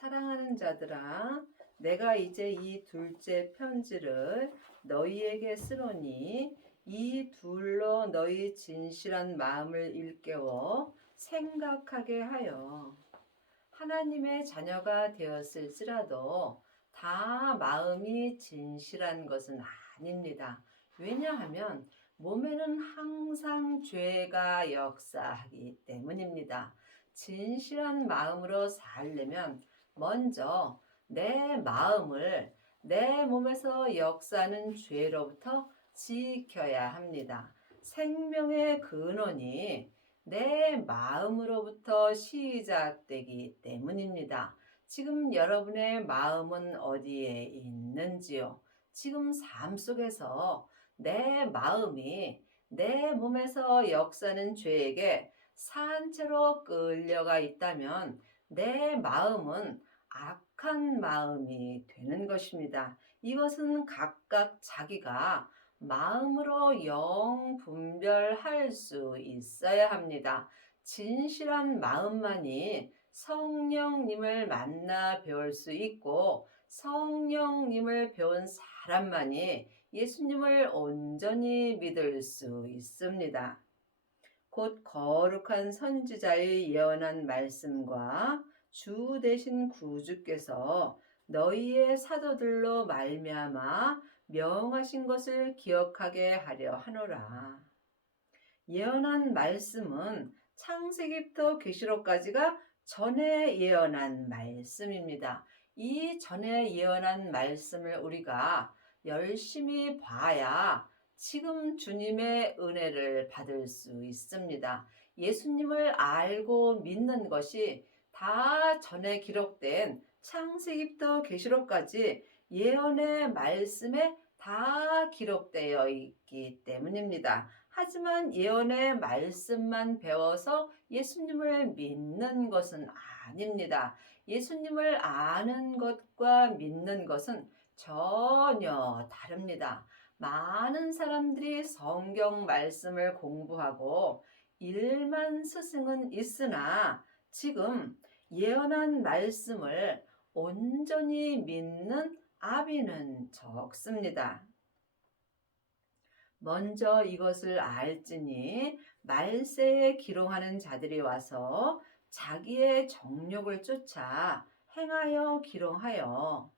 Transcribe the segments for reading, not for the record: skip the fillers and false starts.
사랑하는 자들아, 내가 이제 이 둘째 편지를 너희에게 쓰노니 이 둘로 너희 진실한 마음을 일깨워 생각하게 하여 하나님의 자녀가 되었을지라도 다 마음이 진실한 것은 아닙니다. 왜냐하면 몸에는 항상 죄가 역사하기 때문입니다. 진실한 마음으로 살려면 먼저 내 마음을 내 몸에서 역사하는 죄로부터 지켜야 합니다. 생명의 근원이 내 마음으로부터 시작되기 때문입니다. 지금 여러분의 마음은 어디에 있는지요? 지금 삶 속에서 내 마음이 내 몸에서 역사하는 죄에게 산채로 끌려가 있다면 내 마음은 악한 마음이 되는 것입니다. 이것은 각각 자기가 마음으로 영 분별할 수 있어야 합니다. 진실한 마음만이 성령님을 만나 배울 수 있고 성령님을 배운 사람만이 예수님을 온전히 믿을 수 있습니다. 곧 거룩한 선지자의 예언한 말씀과 주 되신 구주께서 너희의 사도들로 말미암아 명하신 것을 기억하게 하려 하노라. 예언한 말씀은 창세기부터 계시록까지가 전에 예언한 말씀입니다. 이 전에 예언한 말씀을 우리가 열심히 봐야 지금 주님의 은혜를 받을 수 있습니다. 예수님을 알고 믿는 것이 다 전에 기록된 창세기부터 계시록까지 예언의 말씀에 다 기록되어 있기 때문입니다. 하지만 예언의 말씀만 배워서 예수님을 믿는 것은 아닙니다. 예수님을 아는 것과 믿는 것은 전혀 다릅니다. 많은 사람들이 성경 말씀을 공부하고 일만 스승은 있으나 지금 예언한 말씀을 온전히 믿는 아비는 적습니다. 먼저 이것을 알지니 말세에 기롱하는 자들이 와서 자기의 정욕을 쫓아 행하여 기롱하여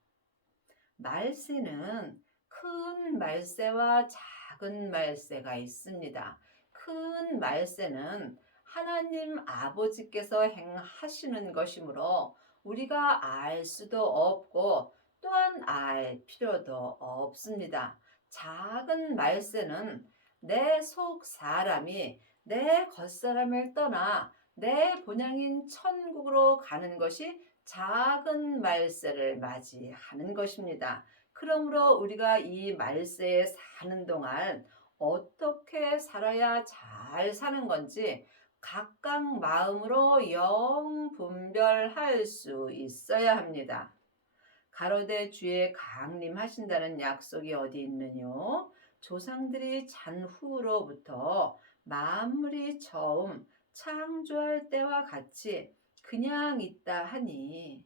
말세는 큰 말세와 작은 말세가 있습니다. 큰 말세는 하나님 아버지께서 행하시는 것이므로 우리가 알 수도 없고 또한 알 필요도 없습니다. 작은 말세는 내 속 사람이 내 겉사람을 떠나 내 본향인 천국으로 가는 것이 작은 말세를 맞이하는 것입니다. 그러므로 우리가 이 말세에 사는 동안 어떻게 살아야 잘 사는 건지 각각 마음으로 영 분별할 수 있어야 합니다. 가로되 주의 강림하신다는 약속이 어디 있느뇨? 조상들이 잔 후로부터 만물이 처음 창조할 때와 같이 그냥 있다 하니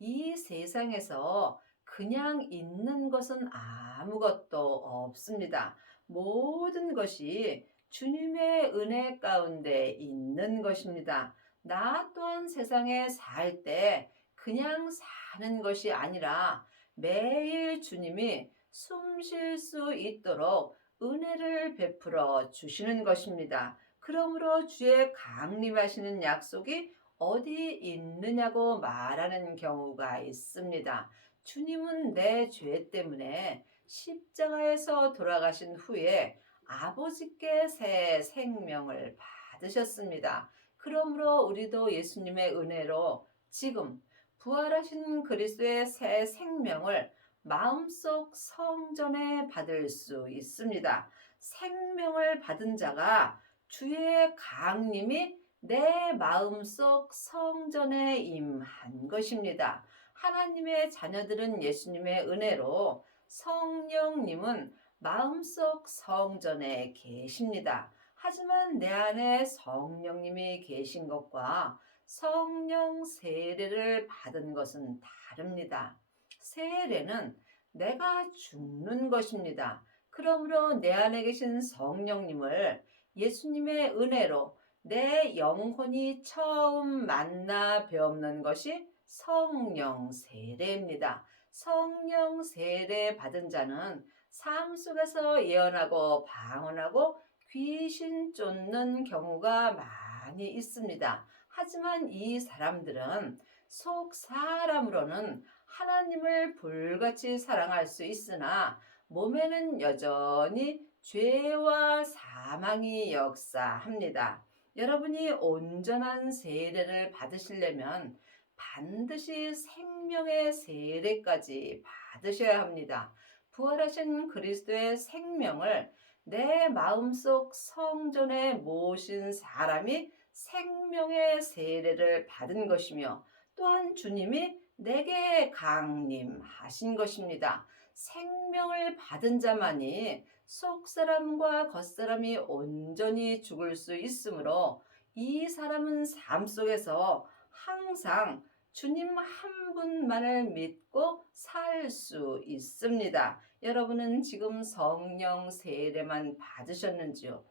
이 세상에서 그냥 있는 것은 아무것도 없습니다. 모든 것이 주님의 은혜 가운데 있는 것입니다. 나 또한 세상에 살 때 그냥 사는 것이 아니라 매일 주님이 숨 쉴 수 있도록 은혜를 베풀어 주시는 것입니다. 그러므로 주의 강림하시는 약속이 어디 있느냐고 말하는 경우가 있습니다. 주님은 내 죄 때문에 십자가에서 돌아가신 후에 아버지께 새 생명을 받으셨습니다. 그러므로 우리도 예수님의 은혜로 지금 부활하신 그리스도의 새 생명을 마음속 성전에 받을 수 있습니다. 생명을 받은 자가 주의 강림이 내 마음속 성전에 임한 것입니다. 하나님의 자녀들은 예수님의 은혜로 성령님은 마음속 성전에 계십니다. 하지만 내 안에 성령님이 계신 것과 성령 세례를 받은 것은 다릅니다. 세례는 내가 죽는 것입니다. 그러므로 내 안에 계신 성령님을 예수님의 은혜로 내 영혼이 처음 만나 뵙는 것이 성령 세례입니다. 성령 세례 받은 자는 삶 속에서 예언하고 방언하고 귀신 쫓는 경우가 많이 있습니다. 하지만 이 사람들은 속 사람으로는 하나님을 불같이 사랑할 수 있으나 몸에는 여전히 죄와 사망이 역사합니다. 여러분이 온전한 세례를 받으시려면 반드시 생명의 세례까지 받으셔야 합니다. 부활하신 그리스도의 생명을 내 마음속 성전에 모신 사람이 생명의 세례를 받은 것이며 또한 주님이 내게 강림하신 것입니다. 생명을 받은 자만이 속사람과 겉사람이 온전히 죽을 수 있으므로 이 사람은 삶 속에서 항상 주님 한 분만을 믿고 살 수 있습니다. 여러분은 지금 성령 세례만 받으셨는지요?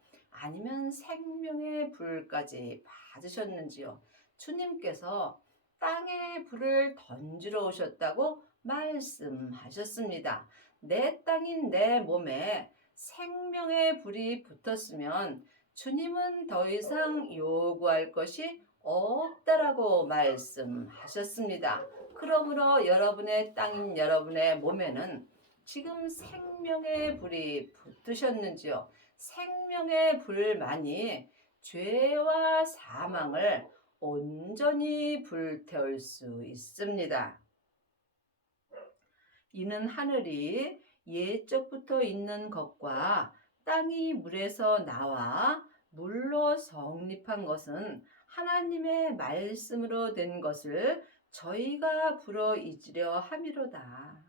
아니면 생명의 불까지 받으셨는지요? 주님께서 땅에 불을 던지러 오셨다고 말씀하셨습니다. 내 땅인 내 몸에 생명의 불이 붙었으면 주님은 더 이상 요구할 것이 없다라고 말씀하셨습니다. 그러므로 여러분의 땅인 여러분의 몸에는 지금 생명의 불이 붙으셨는지요? 생명의 불만이 죄와 사망을 온전히 불태울 수 있습니다. 이는 하늘이 옛적부터 있는 것과 땅이 물에서 나와 물로 성립한 것은 하나님의 말씀으로 된 것을 저희가 불어 잊으려 함이로다.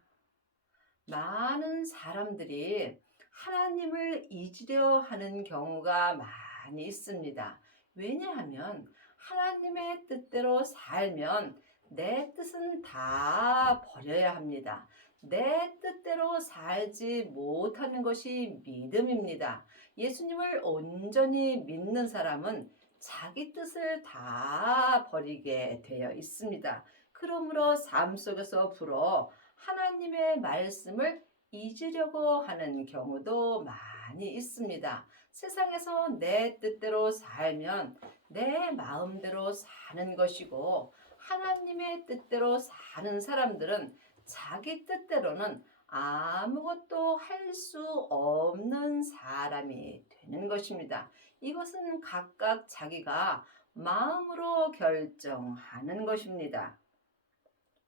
많은 사람들이 하나님을 잊으려 하는 경우가 많이 있습니다. 왜냐하면 하나님의 뜻대로 살면 내 뜻은 다 버려야 합니다. 내 뜻대로 살지 못하는 것이 믿음입니다. 예수님을 온전히 믿는 사람은 자기 뜻을 다 버리게 되어 있습니다. 그러므로 삶 속에서 불어 하나님의 말씀을 잊으려고 하는 경우도 많이 있습니다. 세상에서 내 뜻대로 살면 내 마음대로 사는 것이고 하나님의 뜻대로 사는 사람들은 자기 뜻대로는 아무것도 할 수 없는 사람이 되는 것입니다. 이것은 각각 자기가 마음으로 결정하는 것입니다.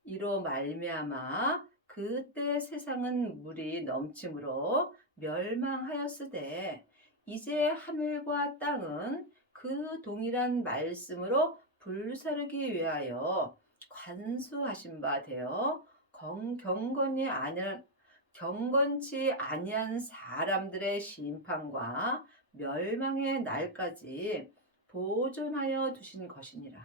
이로 말미암아 그때 세상은 물이 넘침으로 멸망하였으되 이제 하늘과 땅은 그 동일한 말씀으로 불사르기 위하여 관수하신 바 되어 경건치 아니한 사람들의 심판과 멸망의 날까지 보존하여 두신 것이니라.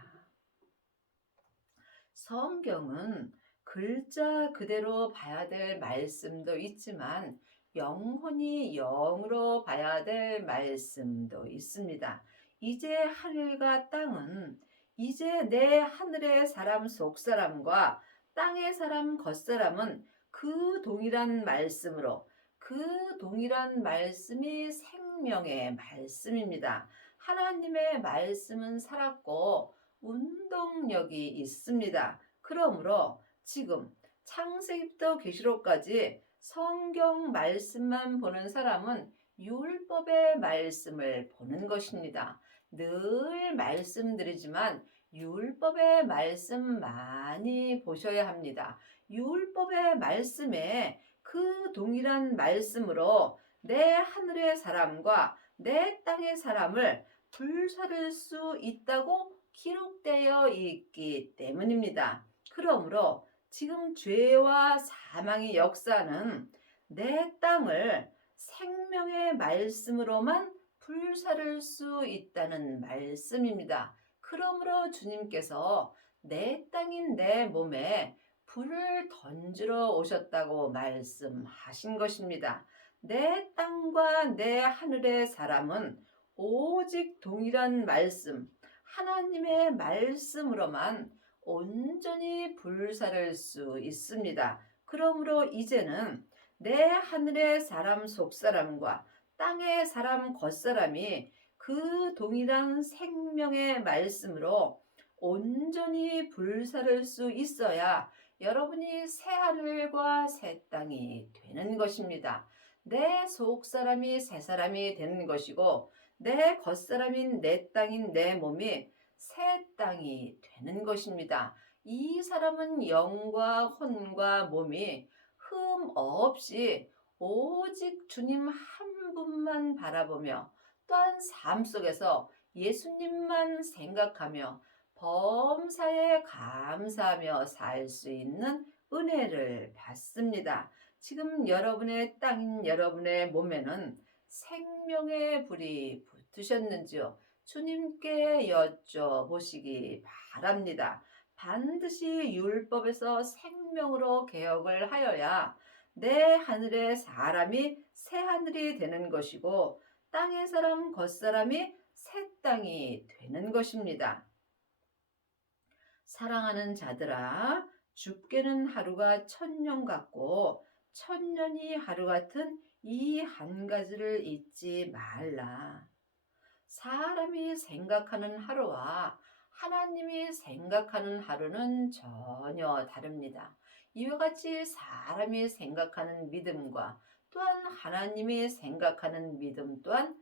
성경은 글자 그대로 봐야 될 말씀도 있지만 영혼이 영으로 봐야 될 말씀도 있습니다. 이제 하늘과 땅은 이제 내 하늘의 사람 속사람과 땅의 사람 겉사람은 그 동일한 말씀으로 그 동일한 말씀이 생명의 말씀입니다. 하나님의 말씀은 살았고 운동력이 있습니다. 그러므로 지금 창세기부터 계시록까지 성경 말씀만 보는 사람은 율법의 말씀을 보는 것입니다. 늘 말씀드리지만 율법의 말씀 많이 보셔야 합니다. 율법의 말씀에 그 동일한 말씀으로 내 하늘의 사람과 내 땅의 사람을 불사를 수 있다고 기록되어 있기 때문입니다. 그러므로 지금 죄와 사망의 역사는 내 땅을 생명의 말씀으로만 불사를 수 있다는 말씀입니다. 그러므로 주님께서 내 땅인 내 몸에 불을 던지러 오셨다고 말씀하신 것입니다. 내 땅과 내 하늘의 사람은 오직 동일한 말씀, 하나님의 말씀으로만 온전히 불사를 수 있습니다. 그러므로 이제는 내 하늘의 사람 속사람과 땅의 사람 겉사람이 그 동일한 생명의 말씀으로 온전히 불사를 수 있어야 여러분이 새 하늘과 새 땅이 되는 것입니다. 내 속사람이 새 사람이 되는 것이고 내 겉사람인 내 땅인 내 몸이 새 땅이 되는 것입니다. 이 사람은 영과 혼과 몸이 흠 없이 오직 주님 한 분만 바라보며 또한 삶 속에서 예수님만 생각하며 범사에 감사하며 살 수 있는 은혜를 받습니다. 지금 여러분의 땅인 여러분의 몸에는 생명의 불이 붙으셨는지요? 주님께 여쭤보시기 바랍니다. 반드시 율법에서 생명으로 개혁을 하여야 내 하늘의 사람이 새 하늘이 되는 것이고 땅의 사람 겉사람이 새 땅이 되는 것입니다. 사랑하는 자들아, 죽게는 하루가 1000년 같고 1000년이 하루 같은 이 한 가지를 잊지 말라. 사람이 생각하는 하루와 하나님이 생각하는 하루는 전혀 다릅니다. 이와 같이 사람이 생각하는 믿음과 또한 하나님이 생각하는 믿음 또한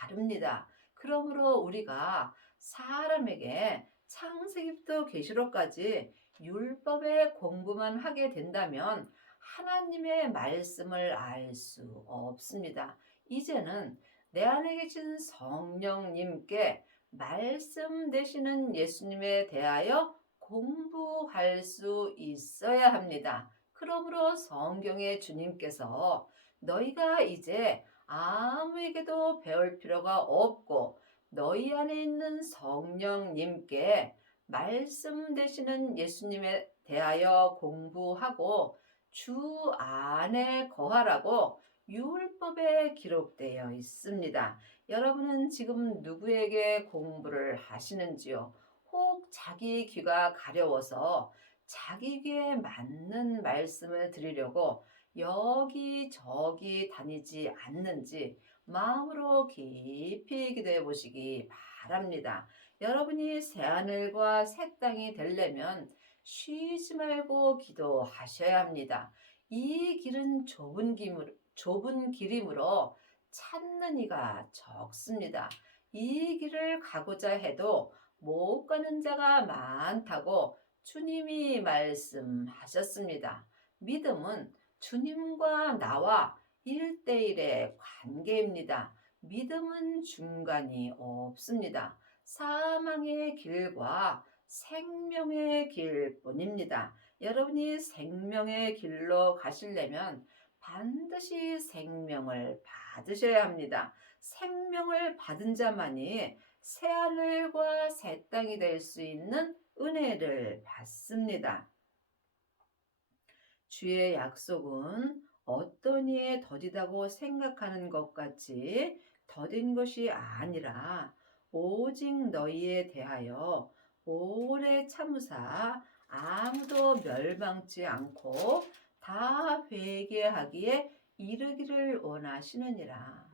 다릅니다. 그러므로 우리가 사람에게 창세기부터 계시록까지 율법의 공부만 하게 된다면 하나님의 말씀을 알 수 없습니다. 이제는 내 안에 계신 성령님께 말씀 되시는 예수님에 대하여 공부할 수 있어야 합니다. 그러므로 성경의 주님께서 너희가 이제 아무에게도 배울 필요가 없고 너희 안에 있는 성령님께 말씀 되시는 예수님에 대하여 공부하고 주 안에 거하라고 율법에 기록되어 있습니다. 여러분은 지금 누구에게 공부를 하시는지요? 혹 자기 귀가 가려워서 자기 귀에 맞는 말씀을 드리려고 여기저기 다니지 않는지 마음으로 깊이 기도해 보시기 바랍니다. 여러분이 새하늘과 새 땅이 되려면 쉬지 말고 기도하셔야 합니다. 이 길은 좁은 길이므로 찾는 이가 적습니다. 이 길을 가고자 해도 못 가는 자가 많다고 주님이 말씀하셨습니다. 믿음은 주님과 나와 1대1의 관계입니다. 믿음은 중간이 없습니다. 사망의 길과 생명의 길뿐입니다. 여러분이 생명의 길로 가시려면 반드시 생명을 받으셔야 합니다. 생명을 받은 자만이 새하늘과 새 땅이 될 수 있는 은혜를 받습니다. 주의 약속은 어떤 이에 더디다고 생각하는 것 같이 더딘 것이 아니라 오직 너희에 대하여 오래 참으사 아무도 멸망치 않고 다 회개하기에 이르기를 원하시느니라.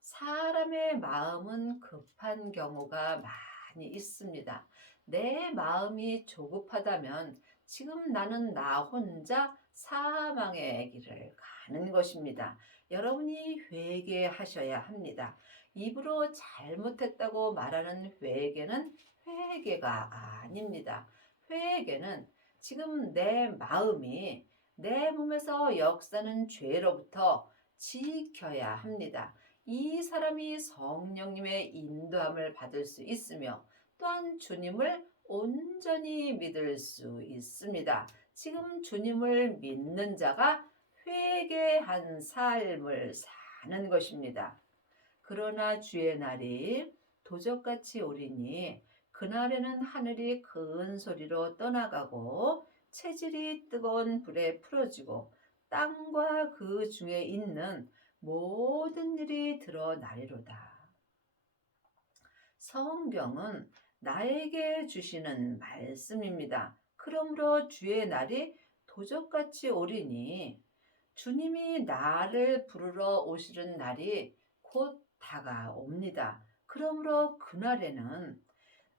사람의 마음은 급한 경우가 많이 있습니다. 내 마음이 조급하다면 지금 나는 나 혼자 사망의 길을 가는 것입니다. 여러분이 회개하셔야 합니다. 입으로 잘못했다고 말하는 회개는 회개가 아닙니다. 회개는 지금 내 마음이 내 몸에서 역사는 죄로부터 지켜야 합니다. 이 사람이 성령님의 인도함을 받을 수 있으며 또한 주님을 온전히 믿을 수 있습니다. 지금 주님을 믿는 자가 회개한 삶을 사는 것입니다. 그러나 주의 날이 도적같이 오리니 그날에는 하늘이 큰 소리로 떠나가고 체질이 뜨거운 불에 풀어지고 땅과 그 중에 있는 모든 일이 드러나리로다. 성경은 나에게 주시는 말씀입니다. 그러므로 주의 날이 도적같이 오리니 주님이 나를 부르러 오시는 날이 곧 다가옵니다. 그러므로 그날에는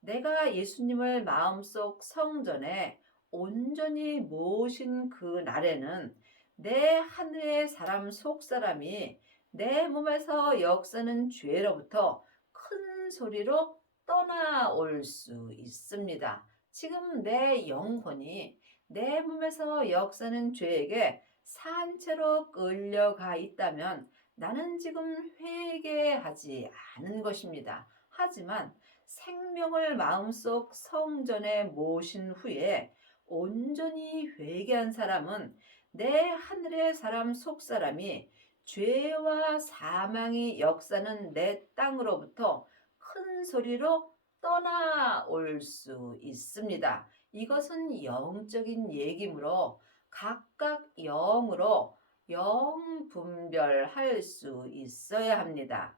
내가 예수님을 마음속 성전에 온전히 모신 그 날에는 내 하늘의 사람 속 사람이 내 몸에서 역사는 죄로부터 큰 소리로 떠나올 수 있습니다. 지금 내 영혼이 내 몸에서 역사는 죄에게 산채로 끌려가 있다면 나는 지금 회개하지 않은 것입니다. 하지만 생명을 마음속 성전에 모신 후에 온전히 회개한 사람은 내 하늘의 사람 속 사람이 죄와 사망이 역사는 내 땅으로부터 큰 소리로 떠나올 수 있습니다. 이것은 영적인 얘기므로 각각 영으로 영 분별할 수 있어야 합니다.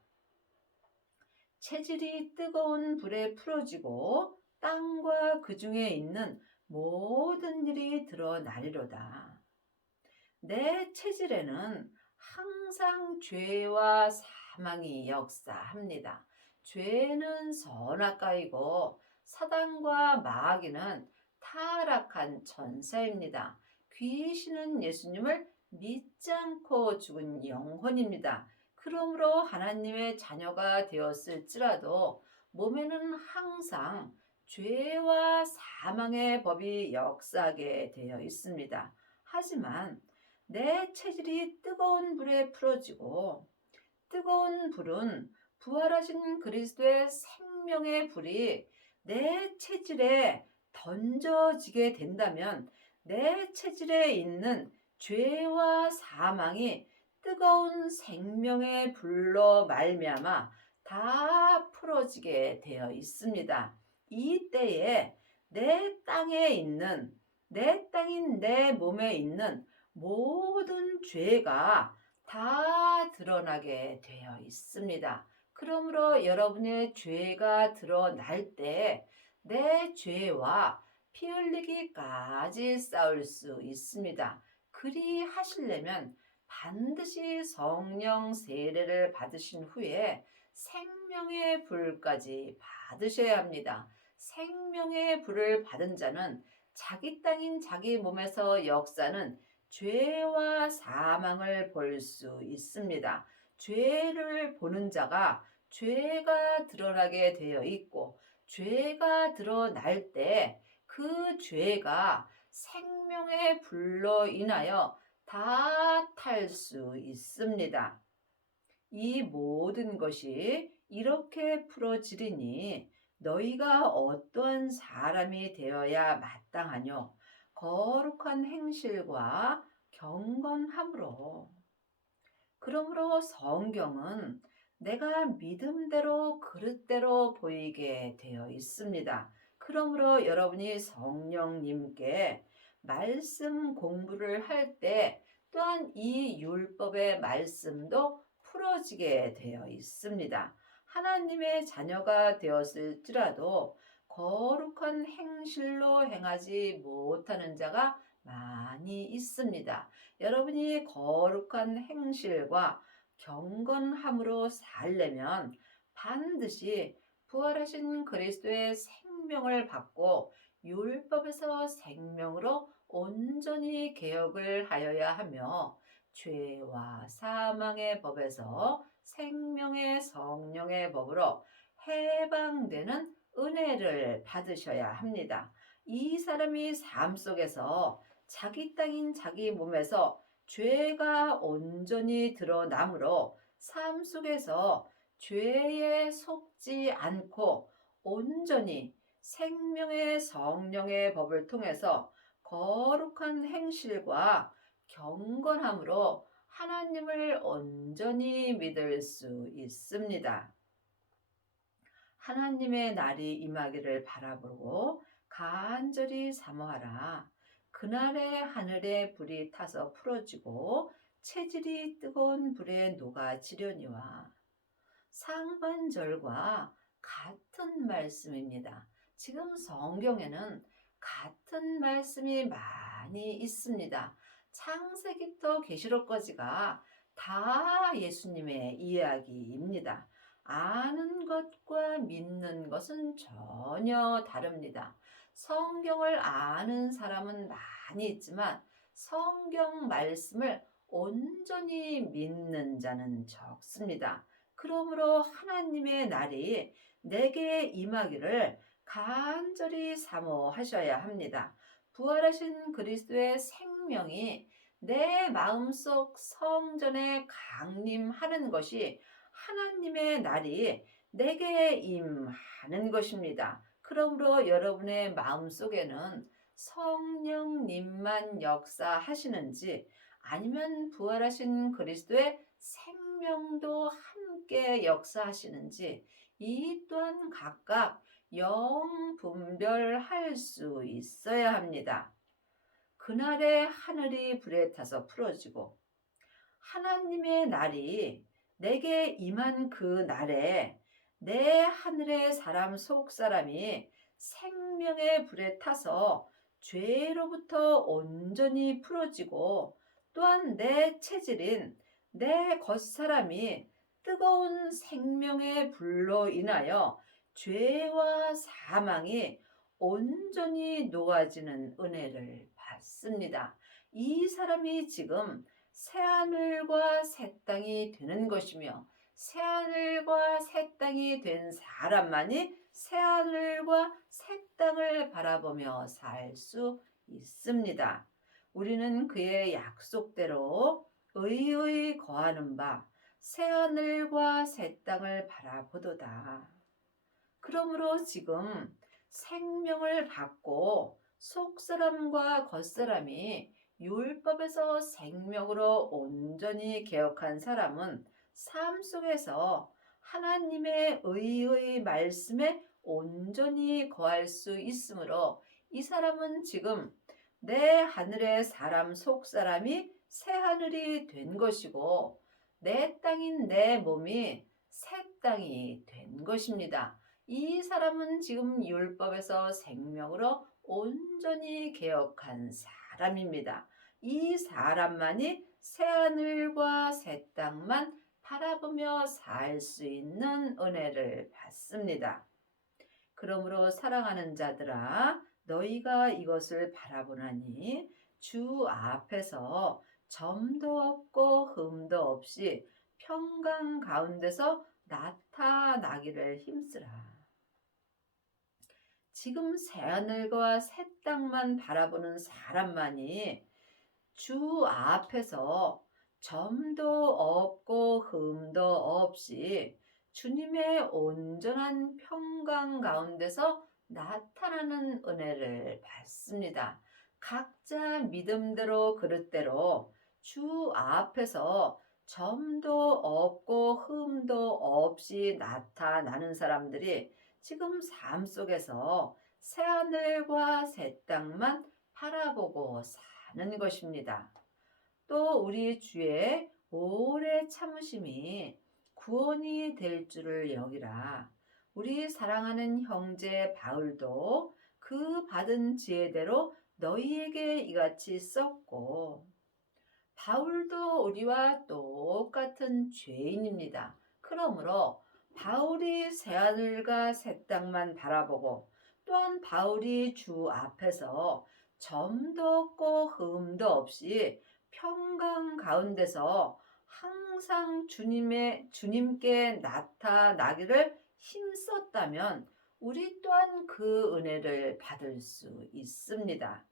체질이 뜨거운 불에 풀어지고 땅과 그 중에 있는 모든 일이 드러나리로다. 내 체질에는 항상 죄와 사망이 역사합니다. 죄는 선악가이고 사단과 마귀는 타락한 천사입니다. 귀신은 예수님을 믿지 않고 죽은 영혼입니다. 그러므로 하나님의 자녀가 되었을지라도 몸에는 항상 죄와 사망의 법이 역사하게 되어 있습니다. 하지만 내 체질이 뜨거운 불에 풀어지고 뜨거운 불은 부활하신 그리스도의 생명의 불이 내 체질에 던져지게 된다면 내 체질에 있는 죄와 사망이 뜨거운 생명의 불로 말미암아 다 풀어지게 되어 있습니다. 이 때에 내 땅인 내 몸에 있는 모든 죄가 다 드러나게 되어 있습니다. 그러므로 여러분의 죄가 드러날 때 내 죄와 피 흘리기까지 싸울 수 있습니다. 그리 하시려면 반드시 성령 세례를 받으신 후에 생명의 불까지 받으셔야 합니다. 생명의 불을 받은 자는 자기 땅인 자기 몸에서 역사는 죄와 사망을 볼 수 있습니다. 죄를 보는 자가 죄가 드러나게 되어 있고 죄가 드러날 때 그 죄가 생명의 불로 인하여 다 탈 수 있습니다. 이 모든 것이 이렇게 풀어지리니 너희가 어떠한 사람이 되어야 마땅하뇨? 거룩한 행실과 경건함으로. 그러므로 성경은 내가 믿음대로 그릇대로 보이게 되어 있습니다. 그러므로 여러분이 성령님께 말씀 공부를 할 때 또한 이 율법의 말씀도 풀어지게 되어 있습니다. 하나님의 자녀가 되었을지라도 거룩한 행실로 행하지 못하는 자가 많이 있습니다. 여러분이 거룩한 행실과 경건함으로 살려면 반드시 부활하신 그리스도의 생명을 받고 율법에서 생명으로 온전히 개혁을 하여야 하며 죄와 사망의 법에서 생명의 성령의 법으로 해방되는 은혜를 받으셔야 합니다. 이 사람이 삶 속에서 자기 땅인 자기 몸에서 죄가 온전히 드러나므로 삶 속에서 죄에 속지 않고 온전히 생명의 성령의 법을 통해서 거룩한 행실과 경건함으로 하나님을 온전히 믿을 수 있습니다. 하나님의 날이 임하기를 바라보고 간절히 사모하라. 그날에 하늘에 불이 타서 풀어지고 체질이 뜨거운 불에 녹아지려니와. 상반절과 같은 말씀입니다. 지금 성경에는 같은 말씀이 많이 있습니다. 창세기부터 계시록까지가 다 예수님의 이야기입니다. 아는 것과 믿는 것은 전혀 다릅니다. 성경을 아는 사람은 많이 있지만 성경 말씀을 온전히 믿는 자는 적습니다. 그러므로 하나님의 날이 내게 임하기를 간절히 사모하셔야 합니다. 부활하신 그리스도의 생명이 내 마음속 성전에 강림하는 것이 하나님의 날이 내게 임하는 것입니다. 그러므로 여러분의 마음속에는 성령님만 역사하시는지 아니면 부활하신 그리스도의 생명도 함께 역사하시는지 이 또한 각각 영분별할 수 있어야 합니다. 그날에 하늘이 불에 타서 풀어지고 하나님의 날이 내게 임한 그 날에 내 하늘의 사람 속 사람이 생명의 불에 타서 죄로부터 온전히 풀어지고 또한 내 체질인 내 겉사람이 뜨거운 생명의 불로 인하여 죄와 사망이 온전히 녹아지는 은혜를 받습니다. 이 사람이 지금 새하늘과 새 땅이 되는 것이며 새하늘과 새 땅이 된 사람만이 새하늘과 새 땅을 바라보며 살 수 있습니다. 우리는 그의 약속대로 의의 거하는 바 새하늘과 새 땅을 바라보도다. 그러므로 지금 생명을 받고 속사람과 겉사람이 율법에서 생명으로 온전히 개혁한 사람은 삶 속에서 하나님의 의의 말씀에 온전히 거할 수 있으므로 이 사람은 지금 내 하늘의 사람 속사람이 새 하늘이 된 것이고 내 땅인 내 몸이 새 땅이 된 것입니다. 이 사람은 지금 율법에서 생명으로 온전히 개혁한 사람입니다. 이 사람만이 새하늘과 새 땅만 바라보며 살 수 있는 은혜를 받습니다. 그러므로 사랑하는 자들아, 너희가 이것을 바라보나니 주 앞에서 점도 없고 흠도 없이 평강 가운데서 나타나기를 힘쓰라. 지금 새하늘과 새 땅만 바라보는 사람만이 주 앞에서 점도 없고 흠도 없이 주님의 온전한 평강 가운데서 나타나는 은혜를 받습니다. 각자 믿음대로 그릇대로 주 앞에서 점도 없고 흠도 없이 나타나는 사람들이 지금 삶 속에서 새하늘과 새 땅만 바라보고 사는 것입니다. 또 우리 주의 오래 참으심이 구원이 될 줄을 여기라. 우리 사랑하는 형제 바울도 그 받은 지혜대로 너희에게 이같이 썼고, 바울도 우리와 똑같은 죄인입니다. 그러므로 바울이 새하늘과 새 땅만 바라보고 또한 바울이 주 앞에서 점도 없고 흠도 없이 평강 가운데서 항상 주님께 나타나기를 힘썼다면 우리 또한 그 은혜를 받을 수 있습니다.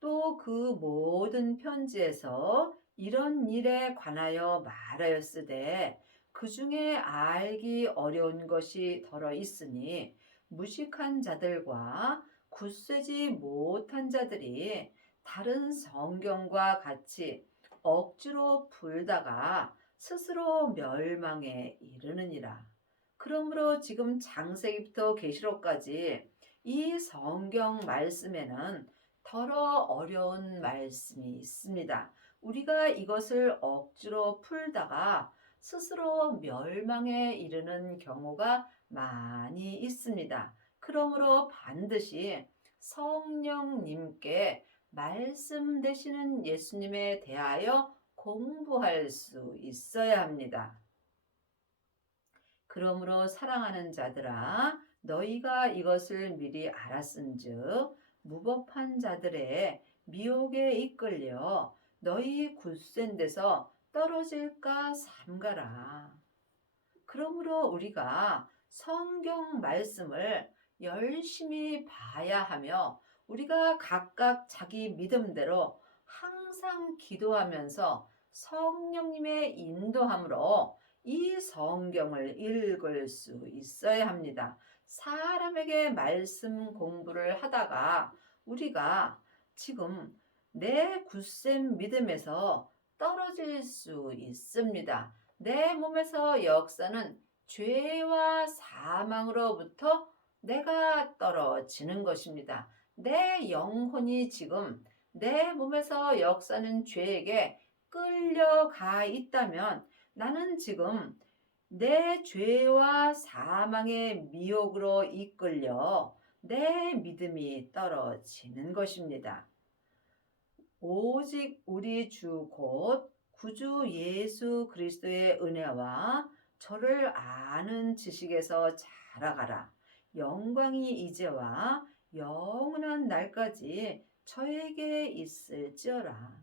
또 그 모든 편지에서 이런 일에 관하여 말하였으되 그 중에 알기 어려운 것이 더러 있으니 무식한 자들과 굳세지 못한 자들이 다른 성경과 같이 억지로 풀다가 스스로 멸망에 이르느니라. 그러므로 지금 창세기부터 계시록까지 이 성경 말씀에는 더러 어려운 말씀이 있습니다. 우리가 이것을 억지로 풀다가 스스로 멸망에 이르는 경우가 많이 있습니다. 그러므로 반드시 성령님께 말씀 되시는 예수님에 대하여 공부할 수 있어야 합니다. 그러므로 사랑하는 자들아 너희가 이것을 미리 알았은즉 무법한 자들의 미혹에 이끌려 너희 굳센 데서 떨어질까 삼가라. 그러므로 우리가 성경 말씀을 열심히 봐야 하며 우리가 각각 자기 믿음대로 항상 기도하면서 성령님의 인도함으로 이 성경을 읽을 수 있어야 합니다. 사람에게 말씀 공부를 하다가 우리가 지금 내 굳센 믿음에서 떨어질 수 있습니다. 내 몸에서 역사는 죄와 사망으로부터 내가 떨어지는 것입니다. 내 영혼이 지금 내 몸에서 역사는 죄에게 끌려가 있다면 나는 지금 내 죄와 사망의 미혹으로 이끌려 내 믿음이 떨어지는 것입니다. 오직 우리 주 곧 구주 예수 그리스도의 은혜와 저를 아는 지식에서 자라가라. 영광이 이제와 영원한 날까지 저에게 있을지어라.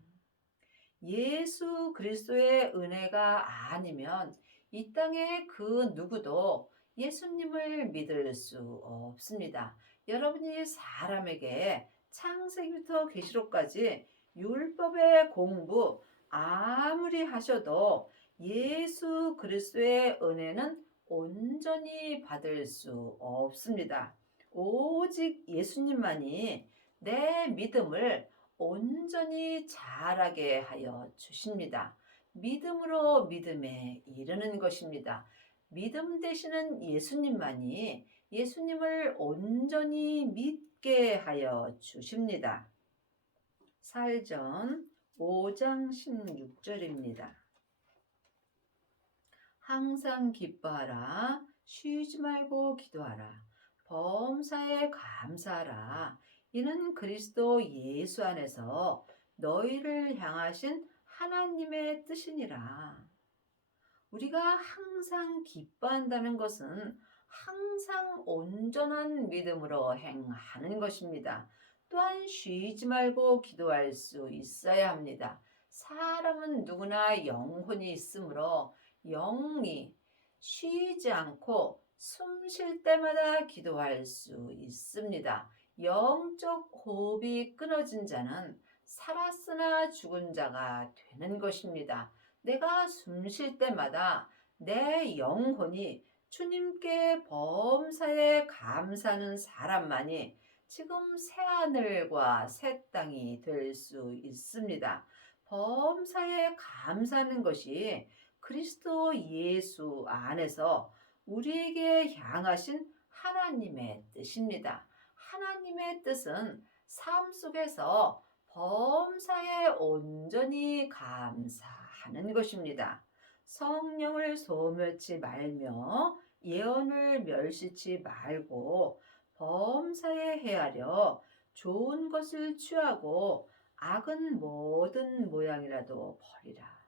예수 그리스도의 은혜가 아니면 이 땅에 그 누구도 예수님을 믿을 수 없습니다. 여러분이 사람에게 창세기부터 계시록까지 율법의 공부 아무리 하셔도 예수 그리스도의 은혜는 온전히 받을 수 없습니다. 오직 예수님만이 내 믿음을 온전히 자라게 하여 주십니다. 믿음으로 믿음에 이르는 것입니다. 믿음 되시는 예수님만이 예수님을 온전히 믿게 하여 주십니다. 사일전 5장 16절입니다. 항상 기뻐하라. 쉬지 말고 기도하라. 범사에 감사하라. 이는 그리스도 예수 안에서 너희를 향하신 하나님의 뜻이니라. 우리가 항상 기뻐한다는 것은 항상 온전한 믿음으로 행하는 것입니다. 또한 쉬지 말고 기도할 수 있어야 합니다. 사람은 누구나 영혼이 있으므로 영이 쉬지 않고 숨 쉴 때마다 기도할 수 있습니다. 영적 호흡이 끊어진 자는 살았으나 죽은 자가 되는 것입니다. 내가 숨 쉴 때마다 내 영혼이 주님께 범사에 감사하는 사람만이 지금 새하늘과 새 땅이 될 수 있습니다. 범사에 감사하는 것이 그리스도 예수 안에서 우리에게 향하신 하나님의 뜻입니다. 하나님의 뜻은 삶 속에서 범사에 온전히 감사하는 것입니다. 성령을 소멸치 말며 예언을 멸시치 말고 범사에 헤아려 좋은 것을 취하고 악은 모든 모양이라도 버리라.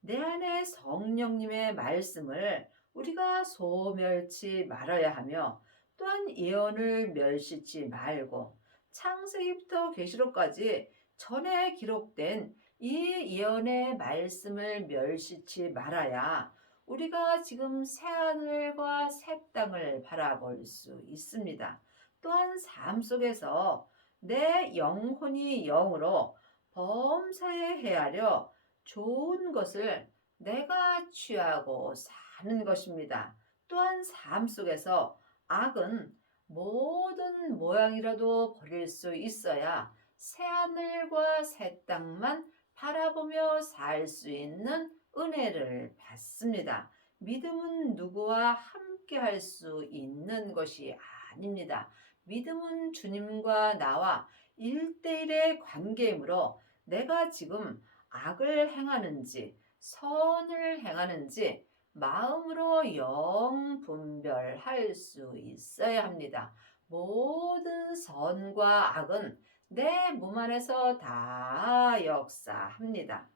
내 안에 성령님의 말씀을 우리가 소멸치 말아야 하며 또한 예언을 멸시치 말고 창세기부터 계시록까지 전에 기록된 이 예언의 말씀을 멸시치 말아야 우리가 지금 새하늘과 새 땅을 바라볼 수 있습니다. 또한 삶 속에서 내 영혼이 영으로 범사에 헤아려 좋은 것을 내가 취하고 사는 것입니다. 또한 삶 속에서 악은 모든 모양이라도 버릴 수 있어야 새하늘과 새 땅만 바라보며 살 수 있는 은혜를 받습니다. 믿음은 누구와 함께 할 수 있는 것이 아닙니다. 믿음은 주님과 나와 일대일의 관계이므로 내가 지금 악을 행하는지 선을 행하는지 마음으로 영 분별할 수 있어야 합니다. 모든 선과 악은 내 몸 안에서 다 역사합니다.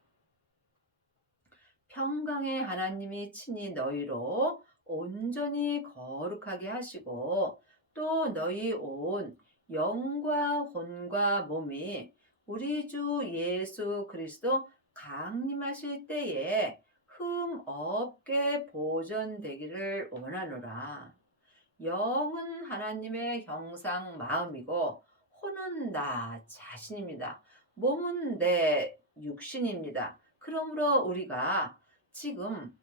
평강의 하나님이 친히 너희로 온전히 거룩하게 하시고 또 너희 온 영과魂과 몸이 우리 주 예수 그리스도 강림하실 때에 흠 없게 보존되기를 원하노라. 영은 하나님의 형상 마음이고 혼은 나 자신입니다. 몸은 내 육신입니다. 그러므로 우리가 지금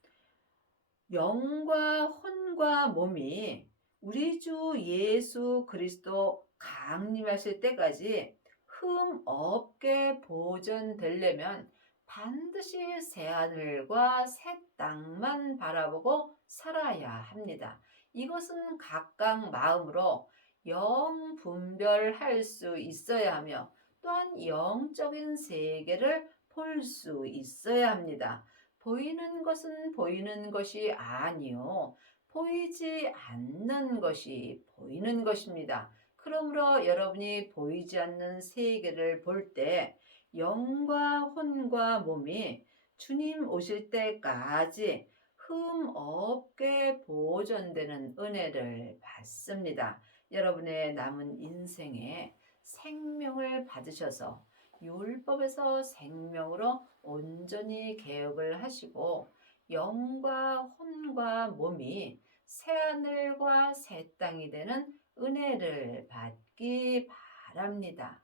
영과 혼과 몸이 우리 주 예수 그리스도 강림하실 때까지 흠 없게 보존되려면 반드시 새 하늘과 새 땅만 바라보고 살아야 합니다. 이것은 각각 마음으로 영 분별할 수 있어야 하며 또한 영적인 세계를 볼 수 있어야 합니다. 보이는 것은 보이는 것이 아니요. 보이지 않는 것이 보이는 것입니다. 그러므로 여러분이 보이지 않는 세계를 볼 때 영과 혼과 몸이 주님 오실 때까지 흠 없게 보존되는 은혜를 받습니다. 여러분의 남은 인생에 생명을 받으셔서 율법에서 생명으로 온전히 개혁을 하시고 영과 혼과 몸이 새하늘과 새 땅이 되는 은혜를 받기 바랍니다.